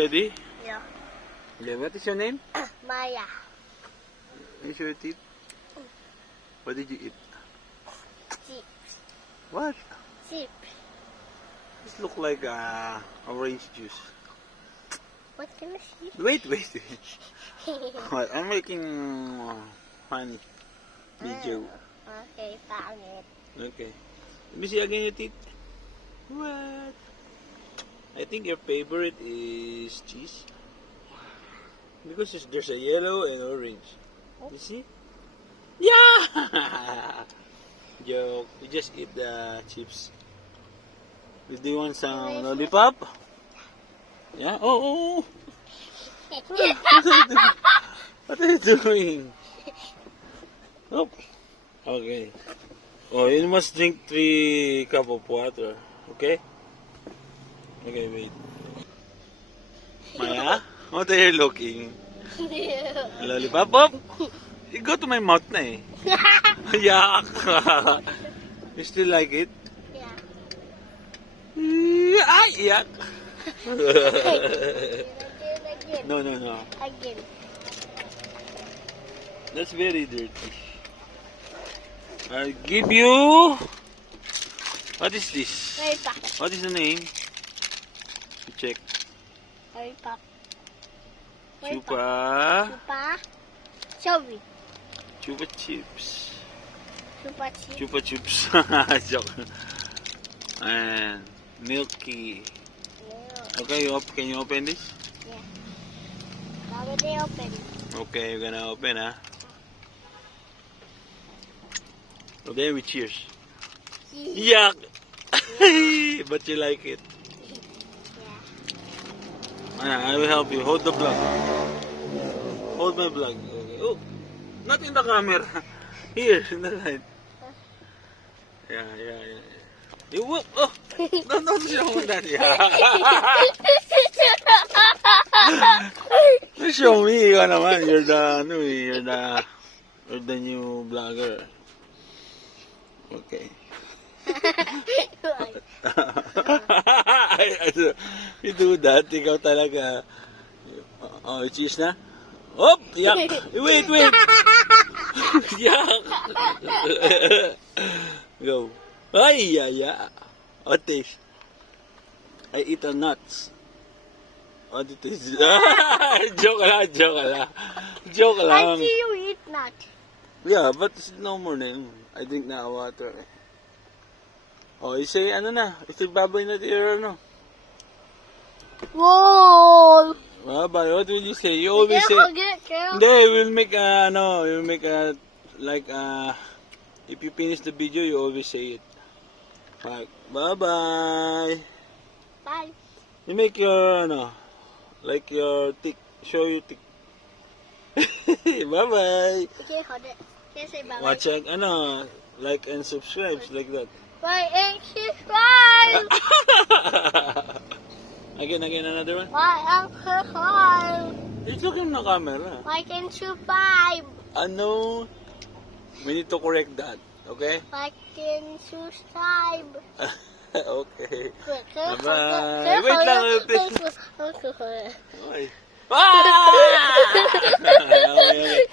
already? Yeah. Yeah, what is your name? Maya. Let me show your teeth. What did you eat? Chips. What? Chips. This look like orange juice. What can I see? Wait. What? I'm making funny video. Okay, found it. Okay. Let me see again your teeth. What? I think your favorite is cheese. Because there's a yellow and orange. You see? Yeah! Joke. You just eat the chips. Do you want some lollipop? Yeah? Oh! What are you doing? Oh. Okay. Oh, you must drink 3 cups of water. Okay? Okay, wait. Maya? What are you looking? Lollipop? Up? You go to my mouth na eh. Yuck! You still like it? Yeah. Ay, yuck! Again. No. Again. That's very dirty. I'll give you... What is this? Lollipop. What is the name? You check. Lollipop. Chupa... Chubby. Chupa chips. Chupa chips. Chupa chips. Joke. And milky. Yeah. Okay, can you open this? Yeah. Now they open. Okay, you're gonna open, huh? Okay, we cheers. Yuck! But you like it. Yeah. I will help you. Hold the plug. Hold my plug. Okay. Oh, not in the camera. Here, in the light. Yeah. You whoop. Oh, don't show that. Yeah. Show me, ikaw naman. You're the new vlogger. Okay. You do that, ikaw talaga. Oh, cheese na? Oh, yak. Wait. Yak. Go. Ay, yeah. What taste? I eat the nuts. What it is? Joke lang. I see you eat nut. Yeah, but it's no more name. I drink na water. Oh, you say ano na? Ito baboy na your ano? Whoa! Baboy, what will you say? You always say. Hindi, we'll make like if you finish the video, you always say it. Like, bye-bye. Bye. You make your like your tick, show your tick. Bye-bye. Okay, hold it. Can say bye. Watch like and subscribe like that. Like and subscribe. Again, another one. Like and subscribe. It's looking na camera. Like and subscribe. Ano? We need to correct that. Okay? Like and subscribe. Okay. Bye. Bye-bye. Wait lang. Okay. Oy. Ah! Okay.